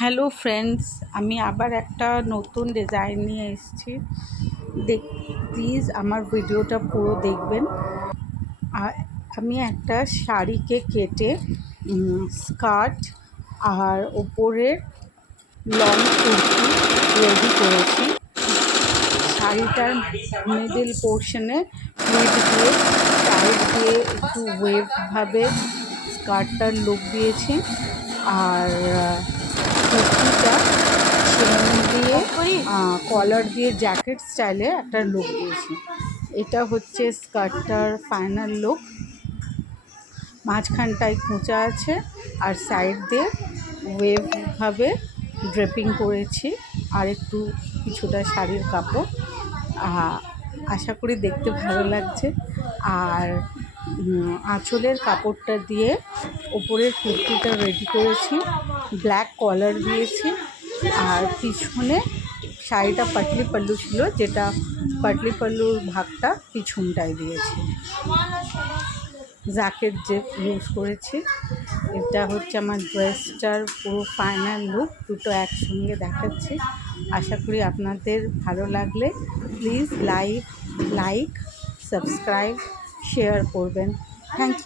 Hello friends, আমি আবার একটা নতুন ডিজাইন নিয়ে এসেছি। প্লিজ আমার ভিডিওটা পুরো দেখবেন। আর আমি একটা শাড়িকে কেটে স্কার্ট আর ওপরের লং কুর্তি রেডি করেছি। শাড়িটার মিডল পোর্শনে ফ্লিট দিয়ে সাইড দিয়ে একটু ওয়েভভাবে স্কার্টটার লুক দিয়েছি। আর কুর্তিটা চেন দিয়ে কলার দিয়ে জ্যাকেট স্টাইলে একটা লুক দিয়েছি। এটা হচ্ছে স্কার্টটার ফাইনাল লুক। মাঝখানটায় খোঁচা আছে আর সাইড দিয়ে ওয়েভভাবে ড্রেপিং করেছি আর একটু কিছুটা শাড়ির কাপড়। আশা করি দেখতে ভালো লাগছে। আর আঁচলের কাপড়টা দিয়ে ওপরের কুর্তিটা রেডি করেছি, ব্ল্যাক কলার দিয়েছি। আর পিছনে শাড়িটা পাটলি পাল্লু ছিল, যেটা পাটলি পাল্লুর ভাগটা পিছনটায় দিয়েছি। জ্যাকেট যে ইউজ করেছি, এটা হচ্ছে আমার ড্রেসটার পুরো ফাইনাল লুক। দুটো একসঙ্গে দেখাচ্ছি। আশা করি আপনাদের ভালো লাগলে প্লিজ লাইক সাবস্ক্রাইব শেয়ার করবেন। Thank you.